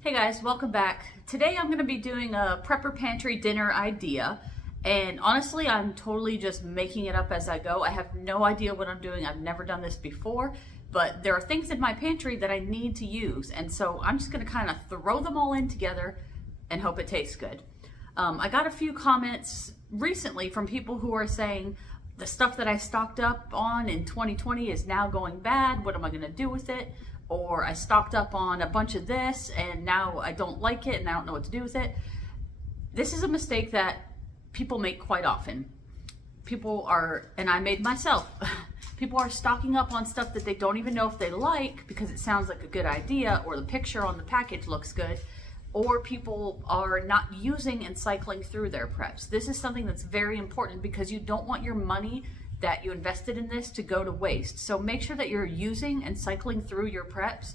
Hey guys, welcome back. Today I'm going to be doing a prepper pantry dinner idea, and honestly I'm totally just making it up as I go. I have no idea what I'm doing. I've never done this before, but there are things in my pantry that I need to use, and so I'm just going to kind of throw them all in together and hope it tastes good. I got a few comments recently from people who are saying the stuff that I stocked up on in 2020 is now going bad. What am I going to do with it? Or I stocked up on a bunch of this and now I don't like it and I don't know what to do with it. This is a mistake that people make quite often. People are, and I made myself, people are stocking up on stuff that they don't even know if they like because it sounds like a good idea or the picture on the package looks good, or people are not using and cycling through their preps. This is something that's very important because you don't want your money that you invested in this to go to waste. So make sure that you're using and cycling through your preps.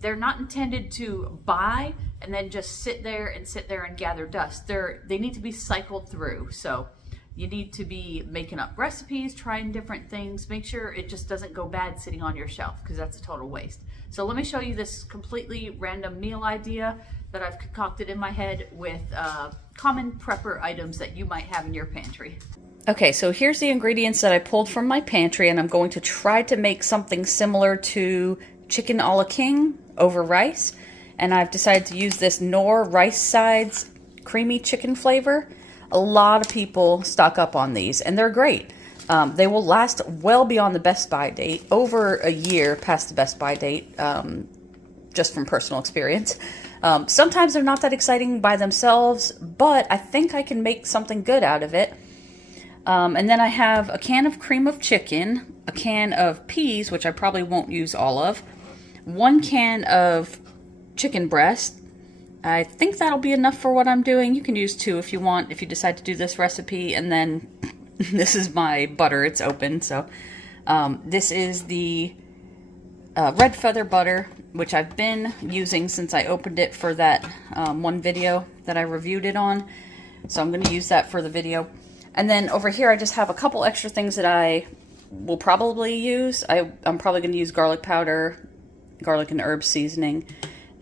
They're not intended to buy and then just sit there and gather dust. They need to be cycled through. So you need to be making up recipes, trying different things. Make sure it just doesn't go bad sitting on your shelf because that's a total waste. So let me show you this completely random meal idea that I've concocted in my head with common prepper items that you might have in your pantry. Okay, so here's the ingredients that I pulled from my pantry, and I'm going to try to make something similar to chicken a la king over rice. And I've decided to use this Knorr rice sides creamy chicken flavor. A lot of people stock up on these, and they're great. They will last well beyond the best by date, over a year past the best by date, just from personal experience. Sometimes they're not that exciting by themselves, but I think I can make something good out of it. And then I have a can of cream of chicken, a can of peas, which I probably won't use all of, 1 can of chicken breast. I think that'll be enough for what I'm doing. You can use 2 if you want, if you decide to do this recipe. And then this is my butter. It's open. So this is the red feather butter, which I've been using since I opened it for that one video that I reviewed it on. So I'm going to use that for the video. And then over here I just have a couple extra things that I will probably use. I'm probably going to use garlic powder, garlic and herb seasoning,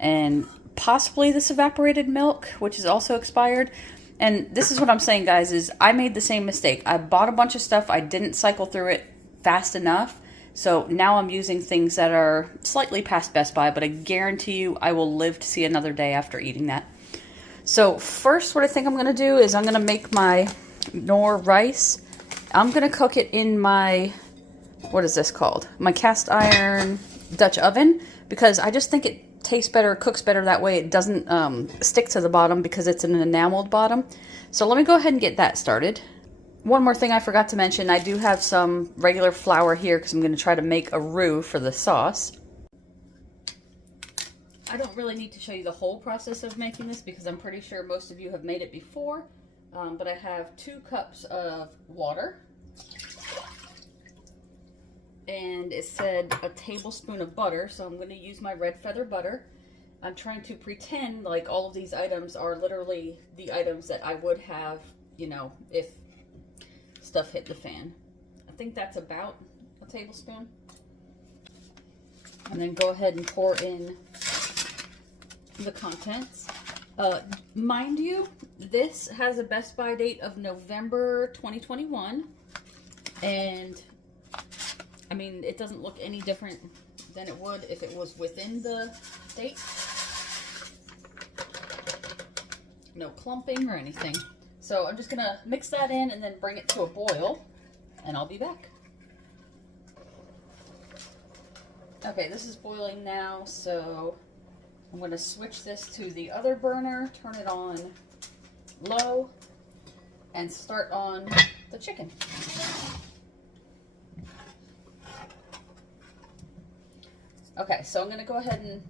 and possibly this evaporated milk, which is also expired. And this is what I'm saying, guys, is I made the same mistake. I bought a bunch of stuff. I didn't cycle through it fast enough. So now I'm using things that are slightly past Best By, but I guarantee you I will live to see another day after eating that. So first, what I think I'm going to do is I'm going to make my Knorr rice. I'm going to cook it in my, what is this called? My cast iron Dutch oven, because I just think it tastes better, cooks better that way. It doesn't stick to the bottom because it's an enameled bottom. So let me go ahead and get that started. One more thing I forgot to mention, I do have some regular flour here because I'm going to try to make a roux for the sauce. I don't really need to show you the whole process of making this because I'm pretty sure most of you have made it before. But I have 2 cups of water, and it said a tablespoon of butter, so I'm going to use my red feather butter. I'm trying to pretend like all of these items are literally the items that I would have, you know, if stuff hit the fan. I think that's about a tablespoon. And then go ahead and pour in the contents. Mind you, this has a Best By date of November 2021, and I mean, it doesn't look any different than it would if it was within the date. No clumping or anything. So I'm just gonna mix that in and then bring it to a boil, and I'll be back. Okay, this is boiling now, so I'm going to switch this to the other burner, turn it on low, and start on the chicken. Okay, so I'm going to go ahead and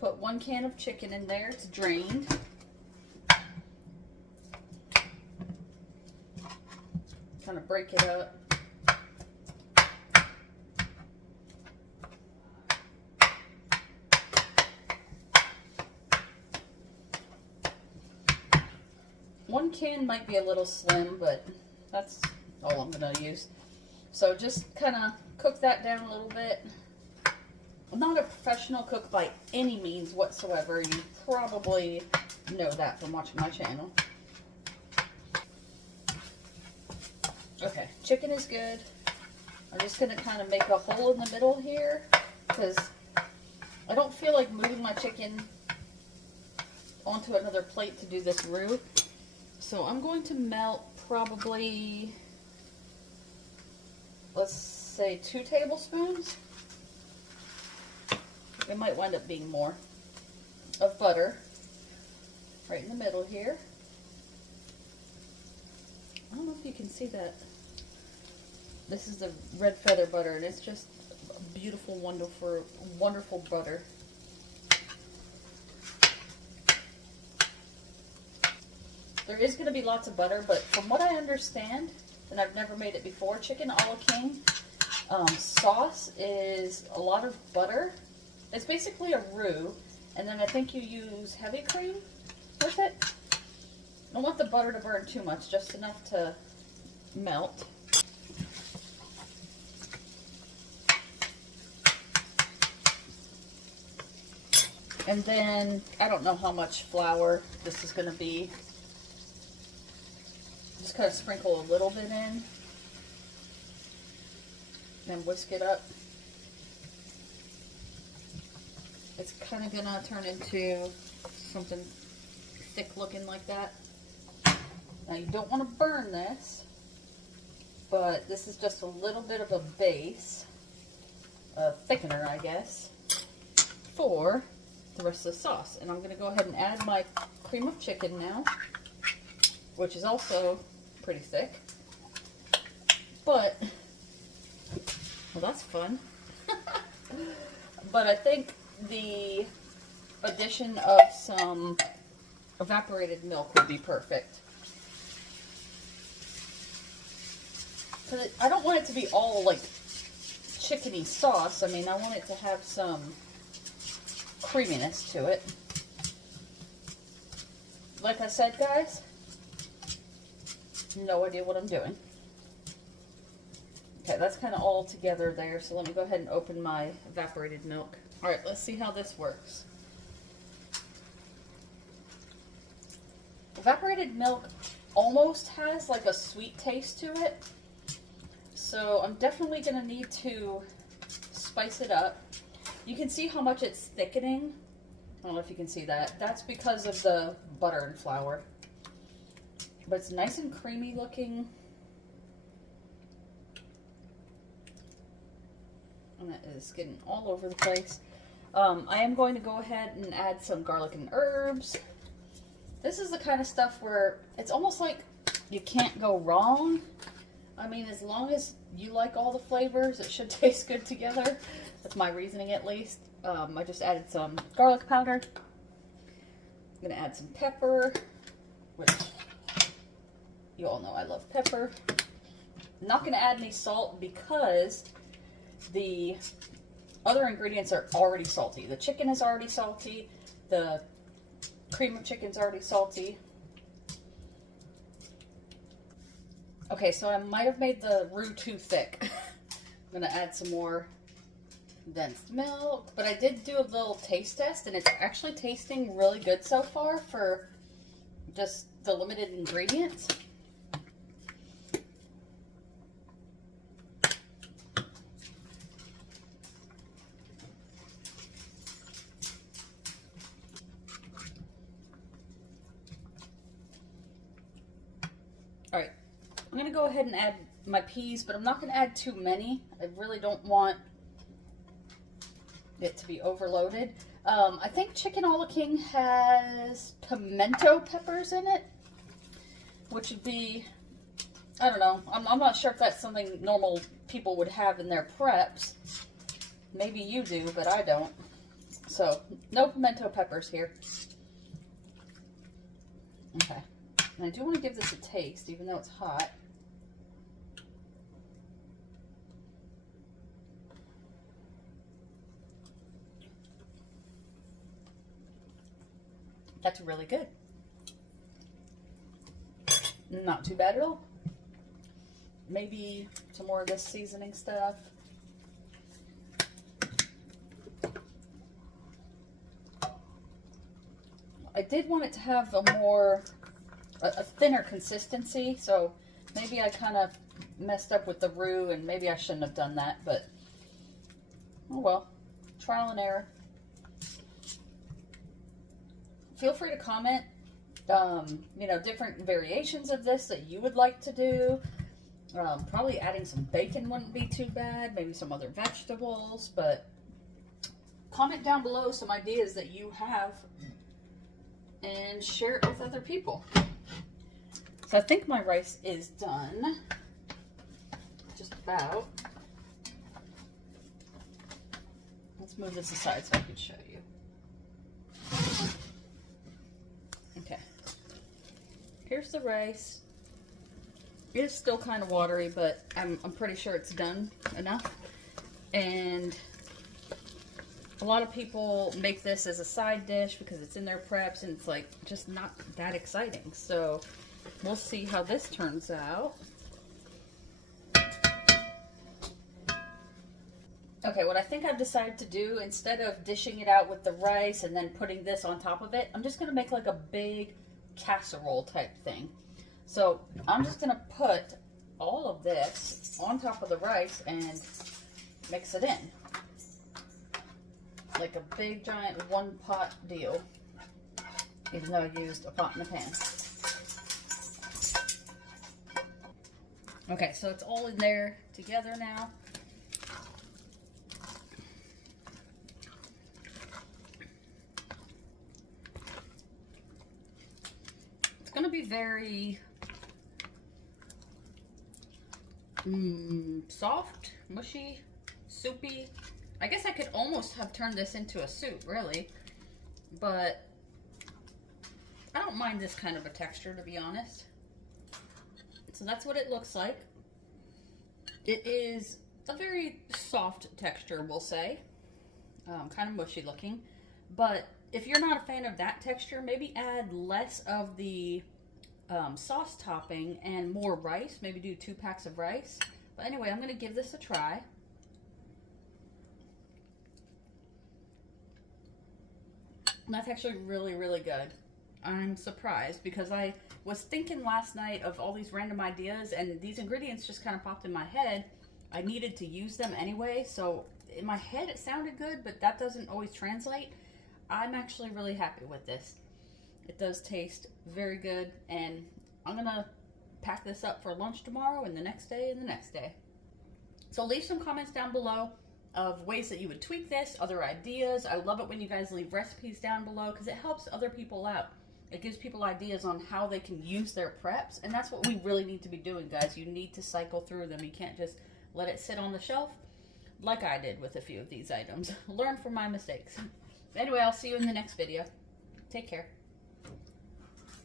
put 1 can of chicken in there. It's drained. Kind of break it up. One can might be a little slim, but that's all I'm going to use. So just kind of cook that down a little bit. I'm not a professional cook by any means whatsoever. You probably know that from watching my channel. Okay, chicken is good. I'm just going to kind of make a hole in the middle here because I don't feel like moving my chicken onto another plate to do this roux. So I'm going to melt probably, let's say 2 tablespoons. It might wind up being more, of butter right in the middle here. I don't know if you can see that. This is the red feather butter, and it's just a beautiful, wonderful, wonderful butter. There is going to be lots of butter, but from what I understand, and I've never made it before, chicken a la king sauce is a lot of butter. It's basically a roux, and then I think you use heavy cream with it. I don't want the butter to burn too much, just enough to melt. And then, I don't know how much flour this is going to be. Just kind of sprinkle a little bit in. And whisk it up. It's kind of going to turn into something thick looking like that. Now you don't want to burn this, but this is just a little bit of a base, a thickener I guess, for the rest of the sauce. And I'm going to go ahead and add my cream of chicken now, which is also pretty thick. But, well, that's fun. But I think the addition of some evaporated milk would be perfect. Because I don't want it to be all like chickeny sauce. I mean, I want it to have some creaminess to it. Like I said, guys, no idea what I'm doing. Okay, that's kind of all together there, so let me go ahead and open my evaporated milk. Alright, let's see how this works. Evaporated milk almost has like a sweet taste to it, so I'm definitely going to need to spice it up. You can see how much it's thickening. I don't know if you can see that. That's because of the butter and flour. But it's nice and creamy looking. And that is getting all over the place. I am going to go ahead and add some garlic and herbs. This is the kind of stuff where it's almost like you can't go wrong. I mean, as long as you like all the flavors, it should taste good together. That's my reasoning, at least. I just added some garlic powder. I'm going to add some pepper, which you all know I love pepper. I'm not going to add any salt because the other ingredients are already salty. The chicken is already salty. The cream of chicken's already salty. Okay, so I might have made the roux too thick. I'm going to add some more condensed milk. But I did do a little taste test, and it's actually tasting really good so far for just the limited ingredients. Alright, I'm going to go ahead and add my peas, but I'm not going to add too many. I really don't want it to be overloaded. I think Chicken a la King has pimento peppers in it, which would be, I don't know, I'm not sure if that's something normal people would have in their preps. Maybe you do, but I don't. So, no pimento peppers here. Okay. And I do want to give this a taste, even though it's hot. That's really good. Not too bad at all. Maybe some more of this seasoning stuff. I did want it to have a thinner consistency, so maybe I kind of messed up with the roux, and maybe I shouldn't have done that, but oh well, trial and error. Feel free to comment, you know, different variations of this that you would like to do. Probably adding some bacon wouldn't be too bad, maybe some other vegetables, but comment down below some ideas that you have and share it with other people. So I think my rice is done, just about. Let's move this aside so I can show you. Okay, here's the rice. It is still kind of watery, but I'm pretty sure it's done enough. And a lot of people make this as a side dish because it's in their preps, and it's like just not that exciting. So we'll see how this turns out. Okay, what I think I've decided to do, instead of dishing it out with the rice and then putting this on top of it, I'm just going to make like a big casserole type thing. So I'm just going to put all of this on top of the rice and mix it in. Like a big giant one pot deal, even though I used a pot and a pan. Okay, so it's all in there together now. It's going to be very soft, mushy, soupy. I guess I could almost have turned this into a soup, really, but I don't mind this kind of a texture, to be honest. So that's what it looks like. It is a very soft texture, we'll say, kind of mushy looking, but if you're not a fan of that texture, maybe add less of the sauce topping and more rice. Maybe do 2 packs of rice. But anyway, I'm going to give this a try. That's actually really, really good. I'm surprised because I was thinking last night of all these random ideas, and these ingredients just kind of popped in my head. I needed to use them anyway, so in my head it sounded good, but that doesn't always translate. I'm actually really happy with this. It does taste very good, and I'm gonna pack this up for lunch tomorrow and the next day and the next day. So leave some comments down below of ways that you would tweak this, other ideas. I love it when you guys leave recipes down below because it helps other people out. It gives people ideas on how they can use their preps, and that's what we really need to be doing, guys. You need to cycle through them. You can't just let it sit on the shelf like I did with a few of these items. Learn from my mistakes. Anyway, I'll see you in the next video. Take care.